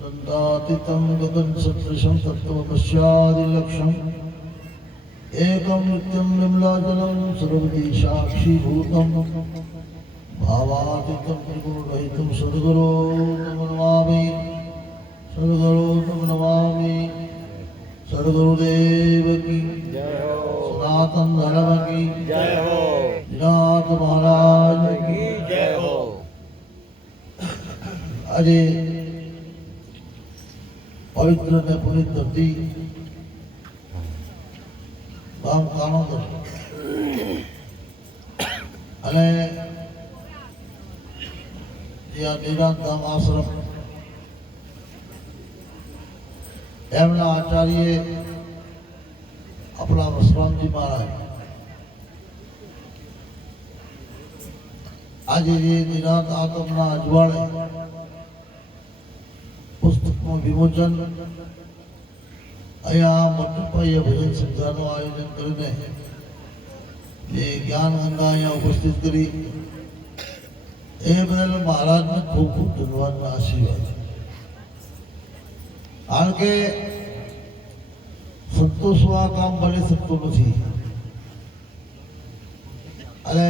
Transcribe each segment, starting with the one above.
दन्तातितं गतं सत्सं तत्त्वपश्चादिलक्षम् एकं नित्यं विम्लाजलं सरवती साक्षीभूतं भावातीतं त्रिगुणरहितं सद्गुरो नमामि सद्गुरो नमामि सद्गुरुदेव की सनातन धर्म की जय हो महाराज की जय हो अरे પવિત્ર ને પુનિત ધરતી ગામ કાણોદર અને જ્યાં નિરાંત ધામ આશ્રમ, એમના આચાર્ય આપણા વસરામજી મહારાજ, આજે જે નિરાંત આત્મના અજવાળે પુસ્તકનું વિમોચન. અહીંયા મોટપાઈએ ભજન સંધાનું આયોજન કરીને જે જ્ઞાન ગંગા અહીંયા ઉપસ્થિત કરી. એ બદલ મહારાજને ખૂબ ખૂબ ધન્યવાદના આશીર્વાદ. કારણ કે સંતોષવા કામ મળી શકતું નથી. અને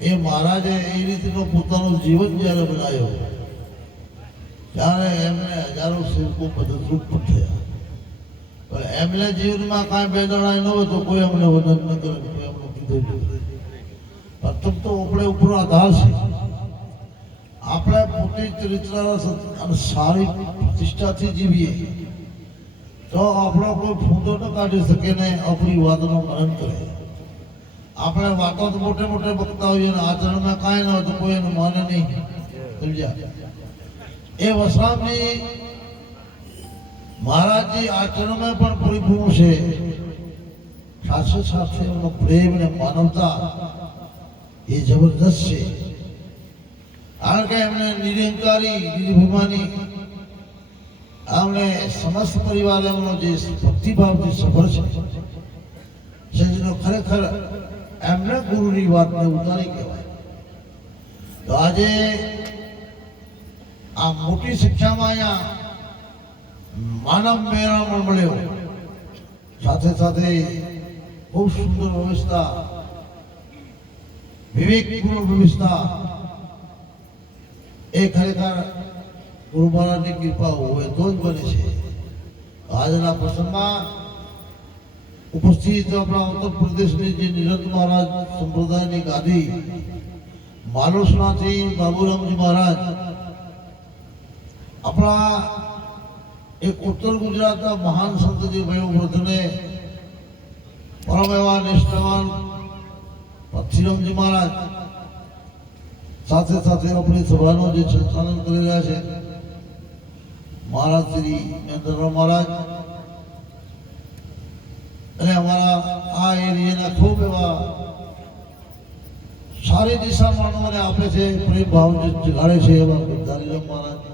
એ મહારાજે એ રીતનો પોતાનું જીવન જ્યારે બનાવ્યો ત્યારે એમને હજારો સેવકો મદદરૂપ પણ થયા. પણ એમને જીવનમાં કાંઈ બેદળાય ન હોય તો કોઈ અમને મદદ ન કરે, કોઈ અમને કીધું પ્રથમ તો આપણે ઉપર આધાર છે. આપણે પોતે ચરિત્રના અને સારી પ્રતિષ્ઠાથી જીવીએ. તો આપણો કોઈ ફૂંદો ન કાઢી શકે ને આપણી વાતનું મનન કરે. આપણે વાતો તો મોટે મોટે વક્તા હોઈએ ને આચરણમાં કાંઈ ન હોય તો કોઈ એને માને નહીં. સમજ્યા? એ વસરામની મહારાજજી આચરણમાં પણ પરિપૂર્ણ છે. સાથે સાથે એમનો પ્રેમ ને માનવતા એ જબરદસ્ત છે. કારણ કે એમને નિરંકારી, નિર્ભિમાની, આમને સમસ્ત પરિવાર એમનો જે ભક્તિભાવથી સફળ છે. જેનો ખરેખર એમને ગુરુની વાતને ઉતારી કહેવાય. તો આજે આ મોટી શિક્ષામાં અહીંયા માનવ મેળામણ મળ્યો. સાથે સાથે ખૂબ સુંદર વ્યવસ્થા, વિવેકપૂર્ણ વ્યવસ્થા. એ ખરેખર ગુરુ મહારાજની કૃપા હોય તો જ બને છે. આજના પ્રસંગમાં ઉપસ્થિત આપણા ઉત્તર પ્રદેશની જે નિરંત મહારાજ સંપ્રદાયની ગાદી માનુષનાથી બાબુરામજી મહારાજ આપણા એક ઉત્તર ગુજરાતના મહાન સંતજી ભાઈઓ વયોવૃદ્ધને પરમ એવા નિષ્ઠાવાન પક્ષીરામજી મહારાજ સાથે સાથે આપણી સભાનું જે સંચાલન કરી રહ્યા છે, મહારાજ શ્રી મહેન્દ્રરાવ મહારાજ અને અમારા આ એરિયાના ખૂબ એવા સારી દિશા માનવોને આપે છે, પ્રેમ ભાવ જગાડે છે એવા દારીરામ મહારાજ.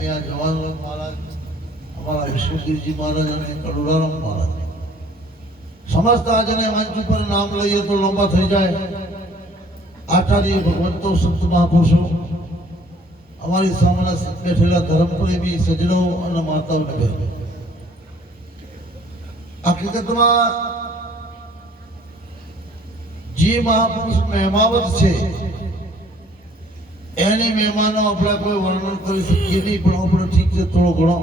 અહીંયા જવાહરલાલ મહારાજ. અમારા વિશ્વગીરજી મહારાજ અને કડુરારામ મહારાજ. સમસ્ત આજને મંચ ઉપર નામ લઈએ તો લાંબા થઈ જાય. આચાર્ય ભગવંતો સંત મહાપુરુષો. અમારી સામે બેઠેલા ધર્મપ્રેમી સજ્જનો અને માતાઓને બહેનો હકીકતમાં જે મહાપુરુષ મહેમાવત છે એની મહેમાનો આપણે કોઈ વર્ણન કરી શકીએ નહીં, પણ આપણે ઠીક છે, થોડો ઘણો.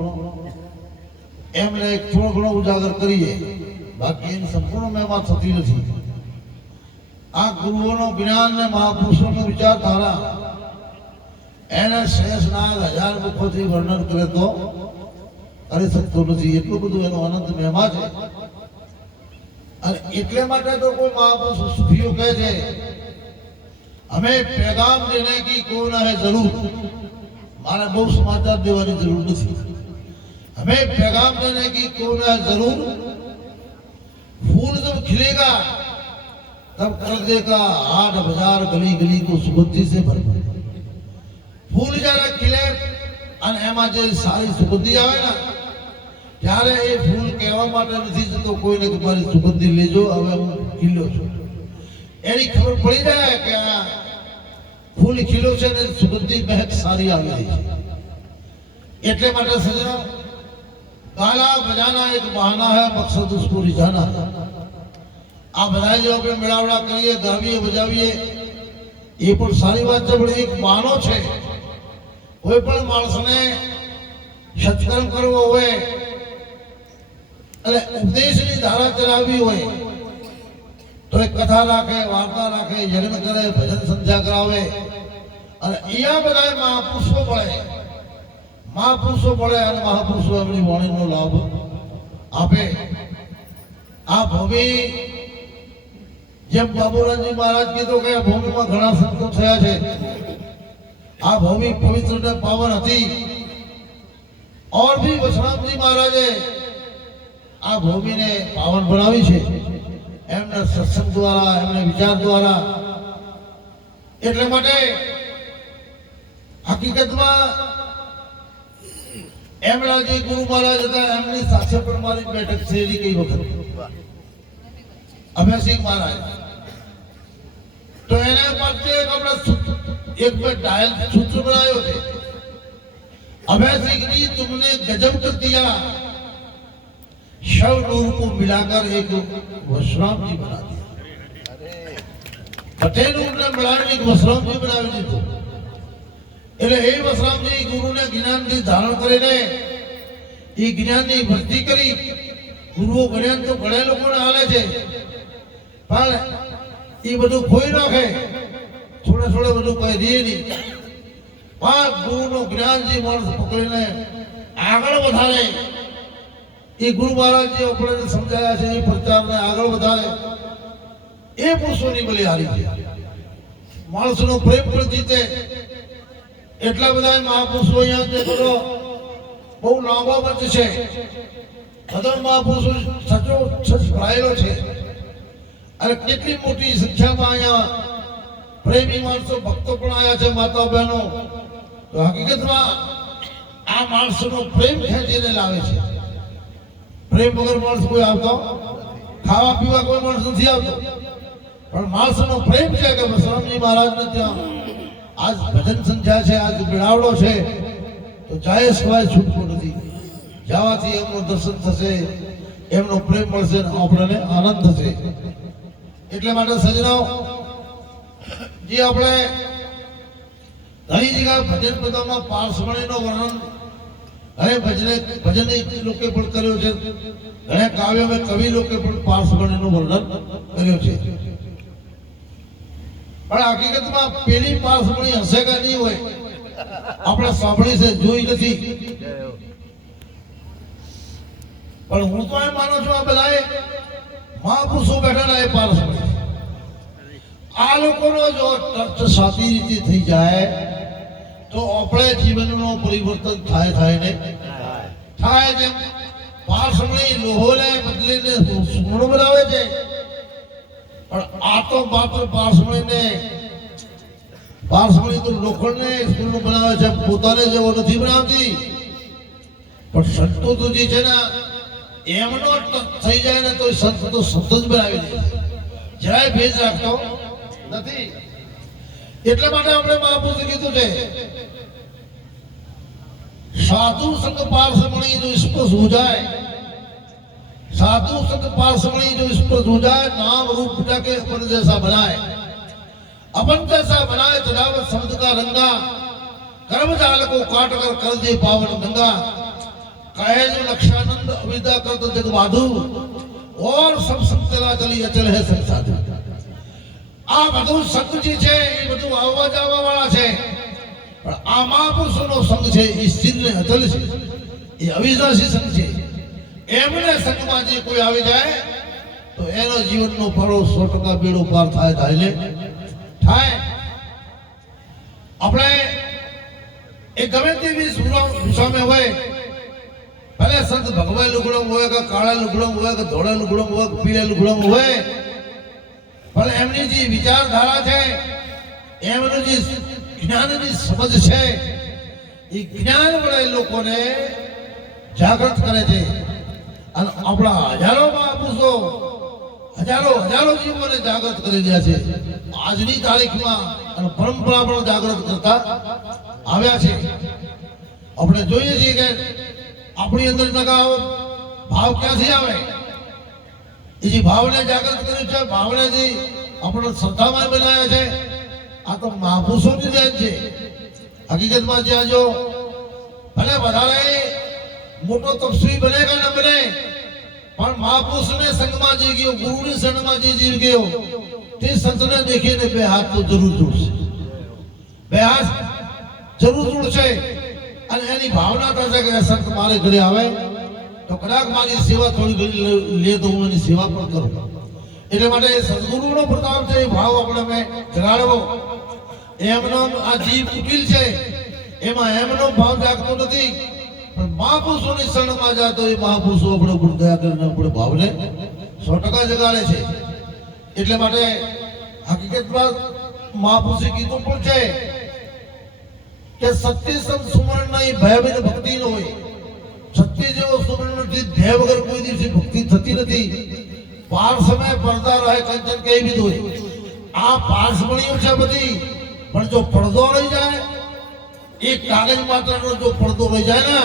એમને એક થોડો ઘણો ઉજાગર કરીએ. બાકી એની સંપૂર્ણ મહેમા થતી નથી. આ ગુરુઓનો જ્ઞાન ને મહાપુરુષોનો વિચારધારા, એને શેષ નાગ હજાર મુખોથી વર્ણન કરે તો કરી શકતો નથી. એટલું બધું એનો અનંત મહેમા છે. અને એટલે માટે તો કોઈ મહાપુરુષ સુફીઓ કહે છે हमें पैगाम देने की कोई ना है जरूर मारा बहू समाचार देवानी जरूर नहीं हमें पैगाम देने की कोई ना है जरूर फूल जब खिलेगा तब कर देगा आठ बाजार गली गली को सुगंधी से भर ફૂલ જ્યારે ખીલે અને એમાં જે સારી સુગંધી આવે ને ત્યારે એ ફૂલ કહેવા માટે નથી જતો કોઈને કે મારી સુગંધી લેજો હવે હું ખીલ્યો છું એની ખબર પડી જાય કે આ ફૂલ ખીલો છે ને સુગંધી મહેક સારી આવી રહી છે. એટલે માટે સજા ગાલા બજાના એક બહાના હે મકસદ ઉસકો રિઝાના આ બધા જો આપણે મેળાવડા કરીએ, ગાવીએ, બજાવીએ, એ પણ સારી વાત છે, પણ એક બહાનો છે, કોઈ પણ માણસને સત્કર્મ કરવો હોય, અને ઉપદેશની ધારા ચલાવવી હોય તો એ કથા રાખે, વાર્તા રાખે, યજ્ઞ કરે, ભજન સંધ્યા કરાવે. અને અહીંયા બધા મહાપુરુષો પડે મહાપુરુષો પડે અને મહાપુરુષો એમની વાણીનો લાભ આપે. આ ભૂમિ, જેમ બાબુરાજી મહારાજ કીધું કે ભૂમિમાં ઘણા સંતો થયા છે. આ ભૂમિ પવિત્ર ને પાવન હતી. ઓર ભી વસરામજી મહારાજે આ ભૂમિને પાવન બનાવી છે. એમને સત્સંગ દ્વારા, એમના વિચાર દ્વારા. એટલે માટે હકીકતમાં એમના જે ગુરુ મહારાજ હતા, એમની સાથે પણ મારી બેઠક થયેલી કઈ વખત અભયસિંહ મહારાજ. તો એને પરથી એક આપણે એક બે ડાયલ સૂત્ર બનાવ્યો છે. અભયસિંહજી તુમને ગજબ કર દિયા शव नूर को मिलाकर एक वसराम जी बना दिया પટેલ ને મળાવીને એક વસરામજી બનાવી દીધું એટલે એ વસરામજી ગુરુને જ્ઞાનથી ધારણ કરીને એ જ્ઞાનની ભક્તિ કરી ગુરુઓ જ્ઞાન તો ઘણા લોકોને હાલે છે પણ એ બધું ખોઈ નાખે થોડે થોડે બધું કઈ દે નહીં પણ ગુરુનું જ્ઞાન જે માણસ પકડીને આગળ વધારે એ ગુરુ મહારાજ જે આપણને સમજાયા છે, એ પ્રચારને આગળ વધારે એ પુરુષોની બલિહારી છે. માણસનો પ્રેમ પણ જીતે. એટલા બધા મહાપુરુષો અહીંયા જે બધો બહુ લાંબા વચ્ચ છે. બધા મહાપુરુષો સચો સચ ભરાયેલો છે. અને કેટલી મોટી સંખ્યામાં અહીંયા પ્રેમી માણસો, ભક્તો પણ આવ્યા છે, માતા બહેનો. તો હકીકતમાં આ માણસોનો પ્રેમ ખેંચીને લાવે છે. પ્રેમ વગર માણસ કોઈ આવતો ખાવા પીવા કોઈ માણસ નથી આવતો. પણ માણસનો પ્રેમ છે કે મહારાજ મહારાજને ત્યાં આજ ભજન સંધ્યા છે, આજ મેળાવડો છે, તો જાય સિવાય છૂટકો નથી. જવાથી એમનું દર્શન થશે, એમનો પ્રેમ મળશે આપણને આનંદ થશે. એટલે માટે સજનાઓ, જે આપણે ઘણી જગ્યાએ ભજન પદામાં પારસમણીનો વર્ણન ઘણે ભજને ભજન લોકો પણ કર્યો છે. ઘણા કાવ્યોમાં કવિ લોકે પણ પારસમણીનું વર્ણન કર્યું છે. પણ હકીકતમાં પેલી પારસમણી હશે કે નહીં હોય. આપણે સાંભળી છે, જોઈ નથી. પણ હું તો એમ માનું છું આ બધા મહાપુરુષો બેઠેલા એ પારસમણી આ લોકોનો જો ટચ સાચી રીતે થઈ જાય તો આપણે જીવનનો પરિવર્તન થાય થાય ને? થાય જેમ પાસમણી લોહોને બદલીને સોનું બનાવે છે. પણ આ તો માત્ર પાસમણીને પાસમણી તો લોખંડને સોનું બનાવે છે પોતાને જેવો નથી બનાવતી. પણ સંતો તો જે છે ને, એમનો થઈ જાય ને, તો સંત તો સંત જ બનાવી દે. જરાય ભેજ રાખતો નથી. એટલા માટે આપણે મહાપુરુષે કીધું છે સાધુ સંગ પારસમણી જો સ્પર્શ हो जाए साधु संग पारसमणी जो स्पर्श हो जाए नाम रूप मिटा के अपन जैसा बनाए अपन जैसा बनाए तदावत शब्द का रंगा कर्म जाल को काट कर कर दे पावन गंगा कहे जो लक्षानंद अविदा कर तो जग बाधु और सब संग चला चली अचल है सब साधु આ બધું સંઘ છે, એ બધું આવવા જવા વાળા છે. પણ આ મહાપુરુષોનો સંઘ છે, એ સ્થિર ને અચલ છે. એ અવિનાશી સંઘ છે. એમને સંઘમાં જે કોઈ આવી જાય, તો એનો જીવનનો ફળો સો ટકા બેડો પાર થાય થાય થાય. આપણે એ ગમે તેવી સામે હોય, ભલે સંત ભગવાન લુગડમ હોય કે કાળા લુગડમ હોય કે ધોળા લુગડમ હોય કે પીળા લુગડમ હોય પણ એમની જે વિચારધારા છે, એમનું જે જ્ઞાનની સમજ છે, એ જ્ઞાન વડે લોકોને જાગૃત કરે છે. અને આપણા હજારો મહાપુરુષો હજારો હજારો જીવોને જાગૃત કરી રહ્યા છે. આજની તારીખમાં અને પરંપરા પણ જાગૃત કરતા આવ્યા છે. આપણે જોઈએ છીએ કે આપણી અંદર ટકા ભાવ ક્યાંથી આવે? એ જે ભાવને જાગૃત કર્યું છે ભાવને જે આપણે શ્રદ્ધામાં બનાવ્યા છે. આ તો મહાપુરુષોની દેન છે. હકીકતમાં જે આજો ભલે વધારે મોટો તપસ્વી બને કે ન બને, પણ મહાપુરુષને સંગમાં જઈ ગયો, ગુરુની સંગમાં જે જીવ ગયો, તે સંતને દેખીને બે હાથ તો જરૂર જોડશે. બે હાથ જરૂર જોડશે અને એની ભાવના થશે કે સંત મારે ઘરે આવે. તો કદાચ મારી સેવા થોડી ઘણી લે- તો હું એની સેવા પણ કરું. એટલે માટે સદગુરુનો પ્રતાપ છે, એ ભાવ આપણે મેં જગાડવો. એમનો આ જીવ કુટિલ છે. એમાં એમનો ભાવ જાગતો નથી. પણ મહાપુરુષોની શરણમાં જાતો એ મહાપુરુષો આપણે ઉપર દયા કરીને આપણે ભાવને સો ટકા જગાડે છે. એટલે માટે હકીકતમાં મહાપુરુષે કીધું પણ છે કે સત્ય સંત સુમરણ નહીં ભય ભક્તિ હોય. સત્ય જેવો સુમરણ નથી વગર કોઈ દિવસે ભક્તિ થતી નથી. પાર પડદા રહે કંચન બી હોય. આ પારસમણીઓ છે બધી. પણ જો પડદો રહી જાય, એક કાગજ માત્રનો જો પડદો રહી જાય ને,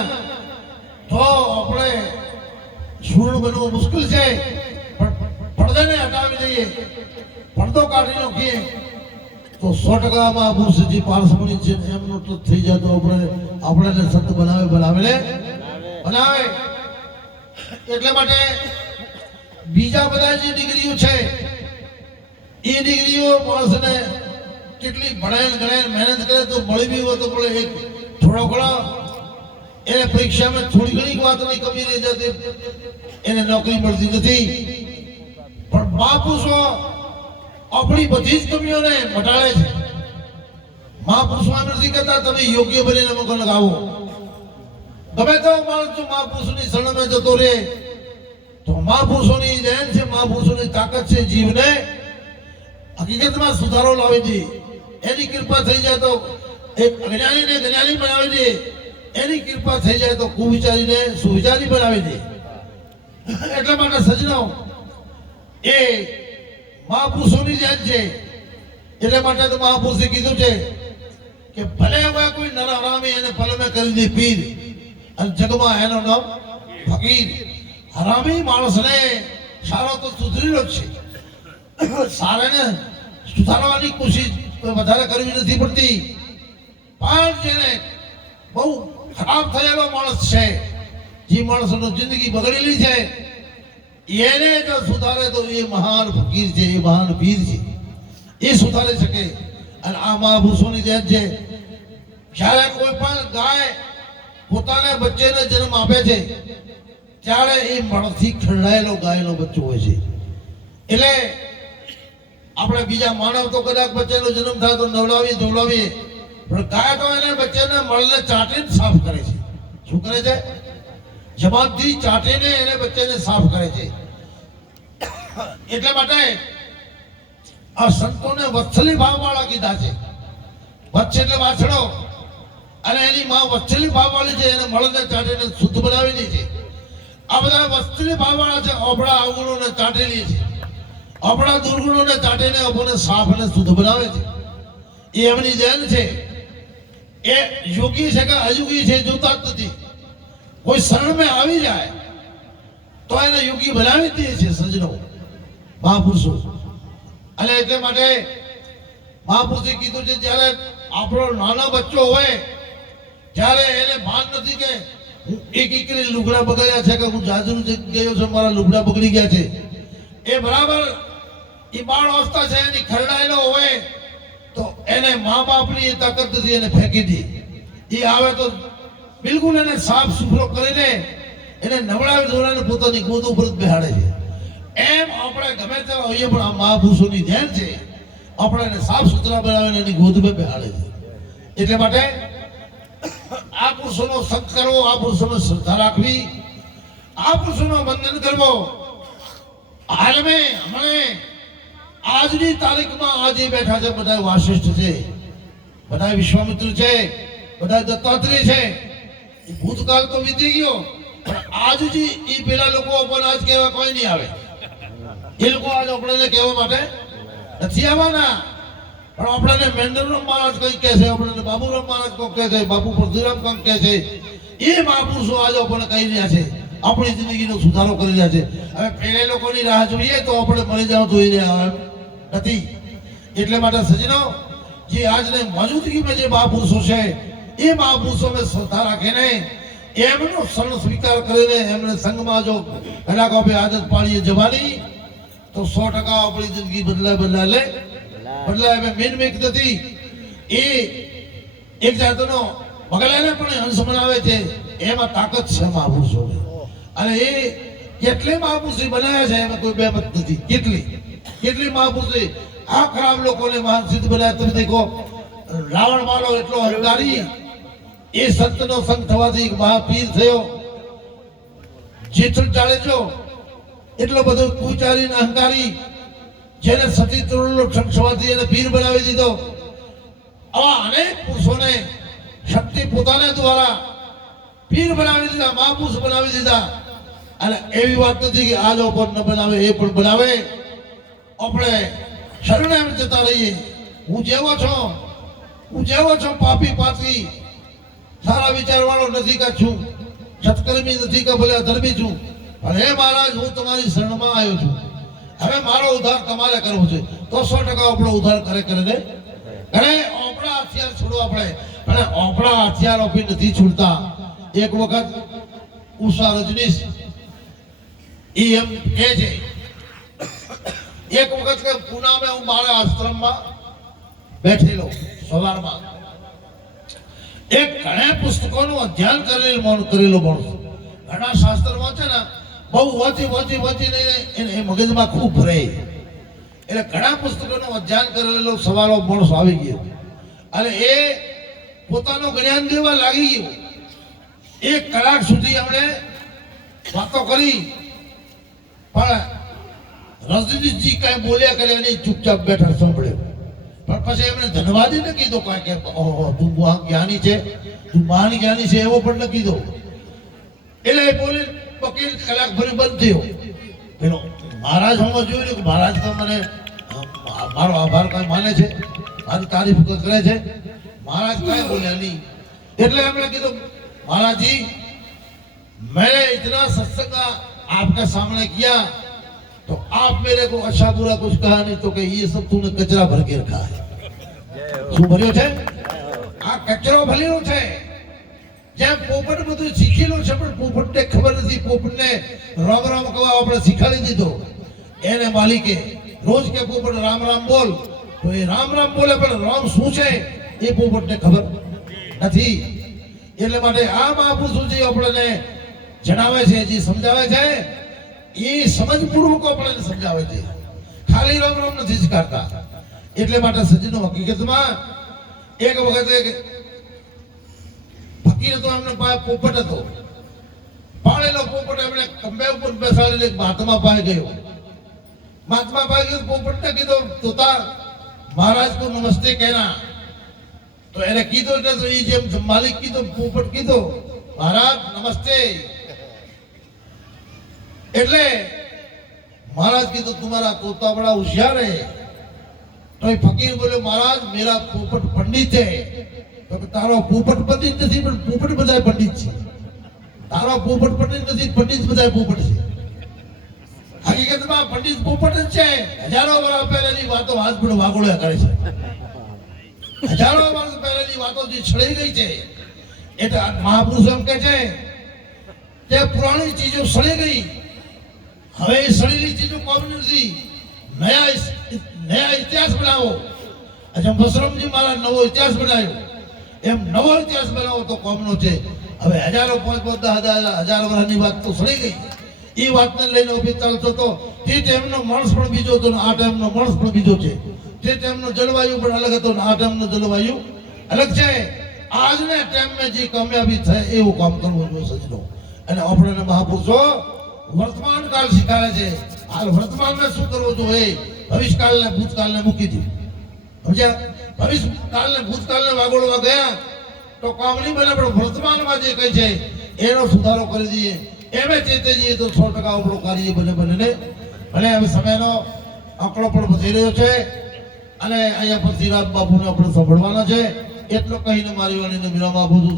તો આપણે સુવર્ણ બનવું મુશ્કેલ છે. પડદાને હટાવી દઈએ. પડદો કાઢી નાખીએ. તો સો ટકામાં ભૂષજી પારસમણી છે એમનો તો થઈ જાય તો આપણે આપણે સંત બનાવે બનાવે ને એટલા માટે બીજા બધા જે ડિગ્રીઓ છે, એ ડિગ્રીઓ માણસને કેટલી ભણાય ગણાય મહેનત કરે તો મળી બી હોય તો મળે એક થોડો ઘણો. એને પરીક્ષામાં થોડી ઘણી વાતની કમી રહી જતી. એને નોકરી મળતી નથી. પણ મહાપુરુષો આપણી બધી જ કમીઓને મટાડે છે. મહાપુરુષો એમ નથી કહેતા તમે યોગ્ય બનીને મગન લગાવો ગમે તો માણસ જો મહાપુરુષોની શરણમાં જતો રહે તો મહાપુરુષોની દેન છે મહાપુરુષોની તાકાત છે જીવને. હકીકતમાં સુધારો લાવી દે. એની કૃપા થઈ જાય તો એક અજ્ઞાનીને જ્ઞાની બનાવી દે. એની કૃપા થઈ જાય તો કુવિચારીને સુવિચારી બનાવી દે. એટલા માટે સજનો એ મહાપુરુષોની દેન છે. એટલા માટે તો મહાપુરુષે કીધું છે કે ભલે હવે કોઈ નર હરામી એને પલમે કરી દે પીર અને જગમાં એનો નામ ફકીર હરામી માણસને સારો તો સુધરેલો છે. સારાને સુધારવાની કોશિશ વધારે કરવી નથી પડતી. પણ જેને બહુ ખરાબ થયેલો માણસ છે, જે માણસનો જિંદગી બગડેલી છે, એને જો સુધારે તો એ મહાન ફકીર છે, એ મહાન પીર છે. એ સુધારી શકે. અને આ મહાપુરુષોની જેમ છે, જ્યારે કોઈ પણ ગાય પોતાના બચ્ચેને જન્મ આપે છે, ત્યારે એ મળથી ખરડાયેલો ગાયનો બચ્ચો હોય છે. એટલે આપણે બીજા માનવ તો કદાચ બચ્ચાનો જન્મ થાય તો નવડાવીએ, ધોવડાવીએ, પણ ગાય તો એને બચ્ચાને મળને ચાટીને સાફ કરે છે. શું કરે છે? જમાનથી ચાટીને એને બચ્ચાને સાફ કરે છે. એટલા માટે આ સંતોને વત્સલી ભાવવાળા કીધા છે. વત્સ એટલે વાછડો. અને એની માં વત્સલી ભાવવાળી છે, એને મળદને ચાટીને શુદ્ધ બનાવી દે છે. આ બધા વસ્ત્રી ભાવવાળા છે ઓબળા અવગુણોને ચાટેલી છે. આપણા દુર્ગુણોને ચાટીને અપોને સાફ અને શુદ્ધ બનાવે છે. એ એમની જૈન છે. એ યોગી છે કે અયોગી છે, જોતા જ નથી. કોઈ શરણમાં આવી જાય, તો એને યોગી બનાવી દે છે સજનો. મહાપુરુષો. અને એટલે માટે મહાપુરુષે કીધું છે, જ્યારે આપણો નાનો બચ્ચો હોય ત્યારે એને ભાન નથી કે હું એક એકરી લુગડા બગડ્યા છે કે હું જાજુ ગયો છું મારા લુગડા બગડી ગયા છે. એ બરાબર એ બાળ અવસ્થા છે, એની ખરડાયેલો હોય તો એને મા બાપની એ તાકાત નથી, એને ફેંકી દી. એ આવે તો બિલકુલ એને સાફ સુથરો કરીને એને નવડાવી ધોરણે પોતાની ગોદ ઉપર જ બેહાડે છે. એમ આપણે ગમે તે હોઈએ, પણ આ મહાપુરુષોની ધ્યાન છે, આપણે એને સાફ સુથરા બનાવીને એની ગોદ ઉપર બેહાડે છે. એટલે માટે પુરુષોનો સંગ કરવો, આ પુરુષોનો શ્રદ્ધા રાખવી, આ પુરુષોનો વંદન કરવો. હાલમે હમણે આજની તારીખમાં આજે બેઠા છે, બધા વાસિષ્ઠ છે, બધા વિશ્વામિત્ર છે, બધા દત્તાત્રેય છે. એ ભૂતકાળ તો વીતી ગયો. આજ જે એ પેલા લોકો પણ આજ કહેવા કોઈ નહીં આવે. એ લોકો આજ આપણને કહેવા માટે નથી આવવાના. પણ આપણને મેંદરરામ મહારાજ કંઈક કહે છે? આપણને બાબુરામ મહારાજ કંઈક કહે છે? બાબુ પરશુરામ કંઈક કહે છે? એ મહાપુરુષો આજે આપણને કહી રહ્યા છે? આપણી જિંદગીનો સુધારો કરી રહ્યા છે. હવે પેલે લોકોની રાહ જોઈએ તો આપણે મરી જવા જોઈ રહ્યા એમ નથી. એટલે માટે સજનો જે આજને મોજૂદગીમાં જે મહાપુરુષો છે, એ મહાપુરુષોને શ્રદ્ધા રાખીને એમનો શરણ સ્વીકાર કરીને એમને સંઘમાં જો ઘણા કોપે આદત પાડીએ જવાની, તો સો ટકા આપણી જિંદગી બદલાય બદલાય લે. બદલાય એમ મેન મેક એ એક જાતનો બગલાને પણ બનાવે છે. એમાં તાકાત છે મહાપુરુષોની. અને એ કેટલી મહાપુરુષી બનાવ્યા છે એમાં કોઈ બેમત નથી. કેટલી? કેટલી મહાપુરુષી? આ ખરાબ લોકોને મહાન સિદ્ધ બનાવ્યા. દેખો, રાવણ માલો એટલો અહંકારી એ સંતનો સંગ થવાથી મહાપીર થયો. જેઠળ ચાલેજો એટલો. બધો કુચારી ને અહંકારી. જેને સતી તરુણનો ઠગસવાથી એને પીર બનાવી દીધો. આવા અનેક પુરુષોને શક્તિ પોતાને દ્વારા પીર બનાવી દીધા મહાપુરુષ બનાવી દીધા. અને એવી વાત નથી કે આ લોકો ન બનાવે, એ પણ બનાવે. આપણે શરણે જતા રહીએ. હું જેવો છો, હું જેવો છો, પાપી પાપી સારા વિચારવાળો નથી કે છું. સત્કર્મી નથી કે ભલે અધર્મી છું. પણ હે મહારાજ, હું તમારી શરણમાં આવ્યો છું. હવે મારો ઉધાર તમારે કરવો છે. તો સો ટકા આપણો ઉધાર કરે કરે દે અરે ઓપડા હથિયાર છોડવા પડે. અને ઓપડા હથિયારો આપી નથી છૂટતા એક વખત ઉષા રજનીશ ઈ એમ કહે છે, એક વખત કે પૂનામે હું મારા આશ્રમમાં બેઠેલો સવારમાં. એક ઘણા પુસ્તકોનું અધ્યયન કરેલું કરેલો માણસ. ઘણા શાસ્ત્રમાં છે ને બહુ વાંચી વાંચી વાંચીને એને એ મગજમાં ખૂબ ભરે એટલે ઘણા પુસ્તકોનું અધ્યયન કરેલો સવાલો માણસ આવી ગયો. અને એ પોતાનું જ્ઞાન દેવા લાગી ગયો. એક કલાક સુધી એમણે વાતો કરી. પણ રજનીશજી કઈ બોલ્યા કરે નહીં ચૂપચાપ બેઠા સાંભળ્યો. પણ પછી એમણે ધનવાદી ન કીધો કાંઈ કે, ઓહો તું જ્ઞાની છે. તું મહાન જ્ઞાની છે, એવો પણ ન કીધો. એટલે એ બોલી વકીલ કલાક ભરી બંધ થયો પેલો મહારાજ હું જોયું કે મહારાજ તો મને અ, મારો આભાર કઈ માને છે મારી તારીફ કરે છે મહારાજ કઈ બોલ્યા નહીં એટલે એમણે કીધું महाराज जी मैंने इतना सत्संग आपके सामने किया तो आप मेरे को अच्छा बुरा कुछ कहा नहीं तो कि ये सब तूने कचरा भर के रखा है શું ભર્યો છે આ કચરો ભરેલો છે જેમ પોપટ બધું શીખેલું છે, પણ પોપટને ખબર નથી. પોપટને રામ રામ કહેવા આપણે શીખવાડી દીધો. એને માલિકે રોજ કે પોપટ, રામ રામ બોલ. તો એ રામ રામ બોલે, પણ રામ શું છે એ પોપટને ખબર નથી. એટલે માટે આ મહાપુરુષો આપણને જણાવે છે, જે સમજાવે છે, એ સમજપૂર્વક આપણને સમજાવે છે. ખાલી રામ રામ નથી શીખવાડતા એટલે માટે સજ્જનો હકીકતમાં એક વખત એ હતો એમનો પાસે પોપટ હતો. પાળેલો પોપટ એમણે ખંભે ઉપર બેસાડીને મહાત્મા પાસે ગયો. મહાત્મા પાસે ગયો પોપટને કીધો, તોતા, મહારાજ કો નમસ્તે કહેના. તો એને કીધું ને એ જેમ માલિક કીધો, પોપટ કીધો, મહારાજ, નમસ્તે. એટલે મહારાજ કીધું, તમારા તોતા બડા હોશિયાર હે. તો એ ફકીર બોલ્યો, મહારાજ, મેરા પોપટ પંડિત હે. તારો પોપટ પંડિત નથી, પણ પોપટ બધા પંડિત છે. તારો પોપટ પંડિત નથી, પંડિત બધા પોપટ છે. હકીકતમાં પંડિત પોપટ જ છે. હજારો વર્ષ પહેલાની વાતો આજ પણ વાગોળ્યા કરે છે. હજારો વર્ષ પહેલાની વાતો જે છળી ગઈ છે એટલે મહાપુરુષ એમ કે છે કે પુરાણી ચીજો સળી ગઈ. હવે એ સળેલી ચીજો કોમની નથી. નયા નયા ઇતિહાસ બનાવો. અચ્છા, મસરમજી મારા નવો ઇતિહાસ બનાવ્યો. એમ નવો ઇતિહાસ બનાવો તો કોમનો છે. હવે હજારો પાંચ પાંચ હજાર હજાર વર્ષની વાત તો સડી ગઈ. એ વાતને લઈને ઊભી ચાલતો તો તે ટાઈમનો માણસ પણ બીજો હતો ને આ ટાઈમનો માણસ પણ બીજો છે. તે ટાઈમનો જલવાયુ પણ અલગ હતો ને આ ટાઈમનો જલવાયુ અલગ છે. આજના ટાઈમમાં જે કામયાબી થાય એવું કામ કરવું જોઈએ સજનો અને આપણને મહાપુરુષો વર્તમાન કાળ શીખાડે છે. હાલ વર્તમાનમાં શું કરવું જોઈએ? ભવિષ્યકાળને, ભૂતકાળને મૂકી દીધું સમજ્યા? ભવિષ્યકાળને, ભૂતકાળને વાગોળવા ગયા, તો કામ નહીં બને, પણ વર્તમાનમાં જે કઈ છે, એનો સુધારો કરી દઈએ. એમે ચેતે જઈએ તો સો ટકા આપણું કાર્ય બને બને ને ભલે હવે સમયનો આંકડો પણ વધી રહ્યો છે, અને અહીંયા પછી રાજ બાપુને આપણે સાંભળવાના છે. એટલો કહીને મારી વાણીને વિરામ આપું છું.